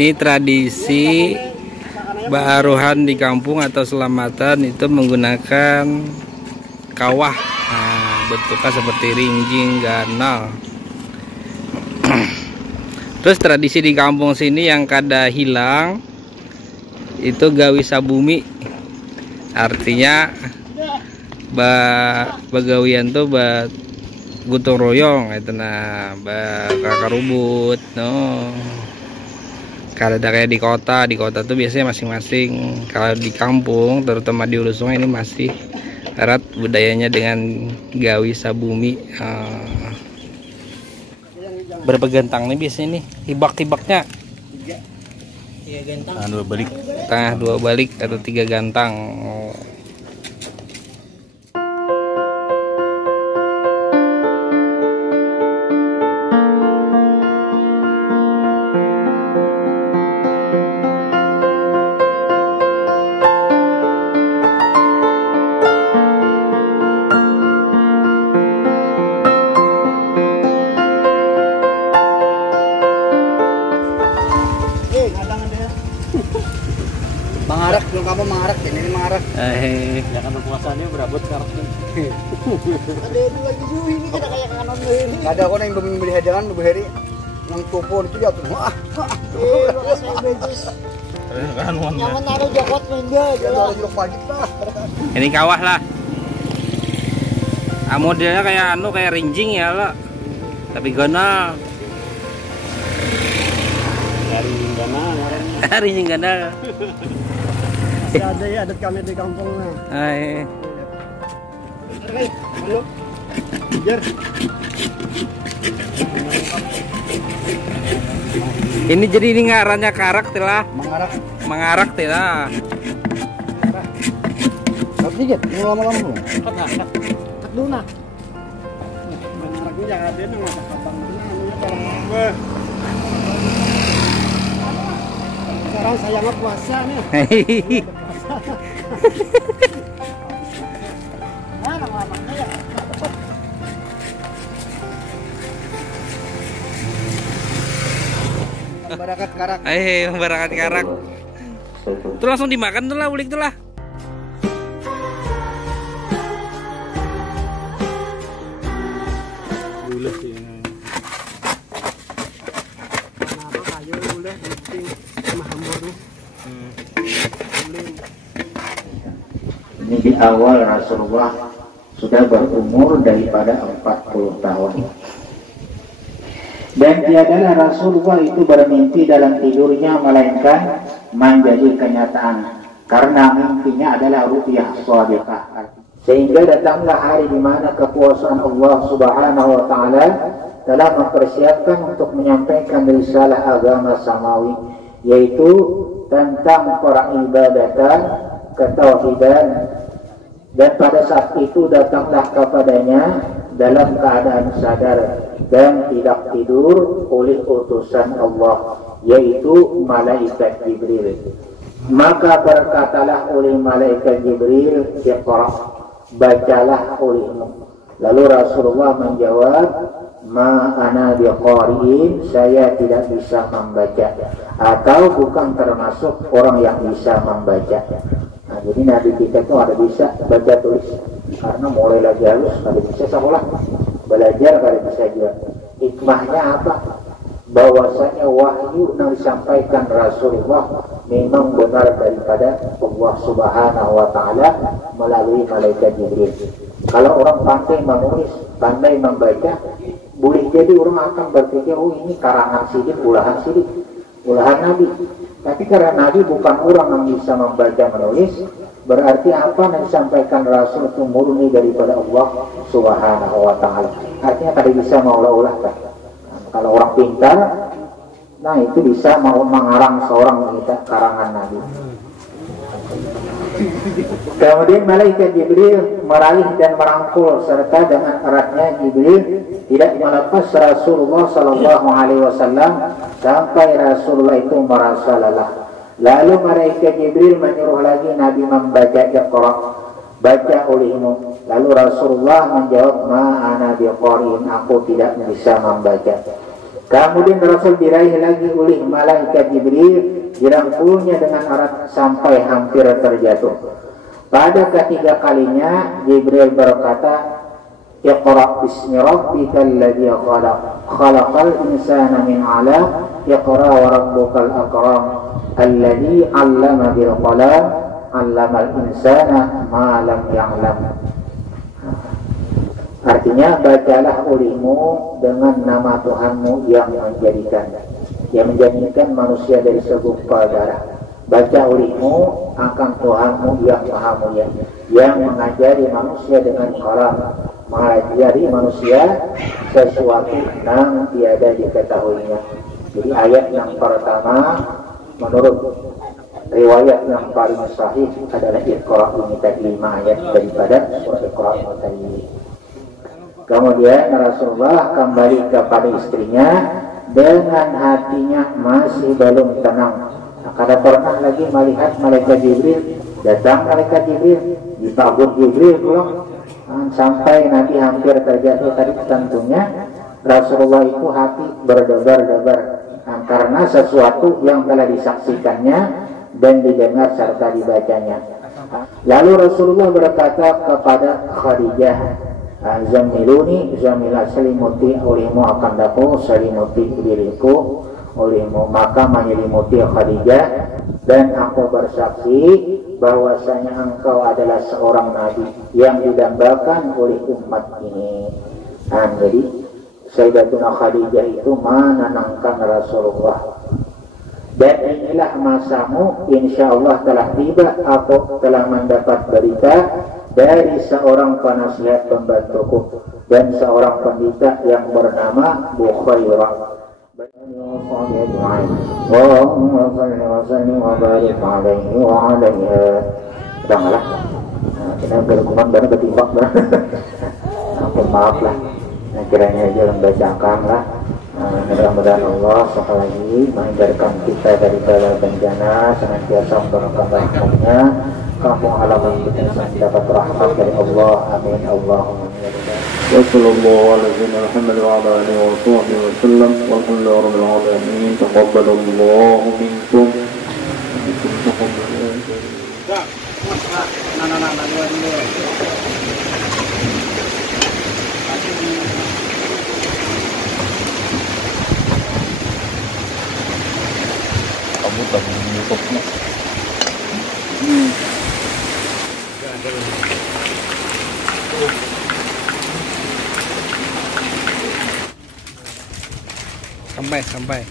Ini tradisi baaruhan di kampung atau selamatan itu menggunakan kawah. Nah, bentuknya seperti rinjing ganal. Terus tradisi di kampung sini yang kada hilang itu gawi sabumi. Artinya bagawian tuh gotong royong itu nah kakak rubut no. Kalau ada kayak di kota tuh biasanya masing-masing. Kalau di kampung terutama di Hulu Sungai ini masih erat budayanya dengan gawi sabumi. Berapa gantang nih biasanya nih hibak-hibaknya? 3 gantang. Nah, 2 balik. Tengah 2 balik atau 3 gantang. Mangarak belum kamu mangarak ini mangarak. Ya kan puasanya berabot sekarang. Ada itu lagi suwi ini kada kayak kanon ini. Ada aku yang beli hadangan lu hari yang topor itu jatuh. Wah. Makasih bencis. Nyaman taruh jokot minggu jalan jeruk pajit lah. Ini kawah lah. Modelnya kayak rinjing ya lah. Tapi ganal. Rinjing ganal. Rinjing ganal. Masih ada ya adat kami di kampungnya. Halo. Jar. Ini jadi ini ngarannya karak telah. Mengarak telah. Tapi dikit, lama-lama dulu. Kat dulu nah. Mengaraknya jangan ada nang masak abang namanya kalau sekarang saya nggak puasa nih. Lama-lamanya ya. Membarakat karak. Membarakat karak. Itu langsung dimakan tuh lah, ulik tuh lah. Ulah sih. Kenapa kayu ulah penting sama hamburnya. Ini di awal Rasulullah sudah berumur daripada 40 tahun. Dan tiadalah Rasulullah itu bermimpi dalam tidurnya melainkan menjadi kenyataan. Karena mimpinya adalah ru'yah shadiqah. Sehingga datanglah hari di mana kekuasaan Allah Subhanahu wa taala telah mempersiapkan untuk menyampaikan risalah agama samawi, yaitu tentang peribadatan, ketauhidan. Dan pada saat itu datanglah kepadanya dalam keadaan sadar dan tidak tidur oleh utusan Allah, yaitu malaikat Jibril. Maka berkatalah oleh malaikat Jibril, "Iqra", bacalah olehmu. Lalu Rasulullah menjawab, "Ma ana biqari'in", saya tidak bisa membaca, atau bukan termasuk orang yang bisa membaca. Nah, jadi Nabi kita itu ada bisa baca tulis, karena mulai lagi halus, ada bisa sekolah, belajar, ada bisa juga. Hikmahnya apa? Bahwasanya wahyu yang disampaikan Rasulullah memang benar daripada Allah Subhanahu wa taala melalui malaikat Jibril. Kalau orang pandai menulis, pandai membaca, boleh jadi orang akan berpikir, oh ini karangan sidik, ulahan Nabi. Tapi karena Nabi bukan orang yang bisa membaca menulis, berarti apa yang disampaikan Rasul itu murni daripada Allah Subhanahu wa taala. Artinya kada bisa maulah-ulah kan. Kalau orang pintar, nah itu bisa mau mengarang seorang karangan Nabi. Kemudian malaikat Jibril meraih dan merangkul, serta dengan eratnya Jibril tidak melepas Rasulullah Sallallahu Alaihi Wasallam sampai Rasulullah itu merasa lelah. Lalu malaikat Jibril menyuruh lagi Nabi membaca Iqra, baca olehmu. Lalu Rasulullah menjawab, "Ma ana biqari'in", aku tidak bisa membaca. Kemudian Rasul diraih lagi oleh malaikat Jibril, dirangkulnya dengan erat sampai hampir terjatuh. Pada ketiga kalinya Jibril berkata, Iqra bismi rabbikal ladzi khalaq, khalaqal insana min 'alaq, Iqra wa rabbukal akram, alladzi 'allama bil qalam, 'allamal insana ma lam ya'lam. Artinya, bacalah olehmu dengan nama Tuhanmu yang menjadikan manusia dari segumpal darah. Baca olehmu akan Tuhanmu yang maha mulia, yang mengajari manusia dengan kalam, mengajari manusia sesuatu yang tiada diketahuinya. Jadi ayat yang pertama menurut riwayat yang paling sahih adalah Iqra ini tadi 5 ayat daripada surah Iqra tadi. Kemudian Rasulullah kembali kepada istrinya dengan hatinya masih belum tenang. Karena pernah lagi melihat malaikat Jibril, datang malaikat Jibril, ditabur Jibril pulang sampai nanti hampir terjatuh tadi. Tentunya Rasulullah itu hati berdebar-debar karena sesuatu yang telah disaksikannya dan didengar serta dibacanya. Lalu Rasulullah berkata kepada Khadijah, Zamiluni, zamilah selimuti olehmu akan daku, selimuti diriku olehmu. Maka menyelimuti Khadijah, dan aku bersaksi bahwasanya engkau adalah seorang nabi yang didambakan oleh umat ini. Jadi Sayyidatuna Khadijah itu menenangkan Rasulullah. Dan inilah masamu, insya Allah telah tiba, aku telah mendapat berita dari seorang penasihat pembantuku dan seorang pendeta yang bernama Bukhairah. Allahumma salli wa sallim wa barik alaihi wa alaiha. Udahlah, kita berkuman benar ketimbang benar. Ampun maaf lah, kiranya aja membacakan lah. Mudah-mudahan Allah sekali lagi menghindarkan kita dari bala bencana, senantiasa memberikan rahmatnya, kampung halaman kita dapat rahmat dari Allah. Amin. Allahumma Wassallallahu ala sayyidina Muhammad wa ala alihi wa sahbihi wa sallam, walhamdulillahi rabbil alamin. Taqabbalallahu minkum. Kamu tak di YouTube-nya. Sampai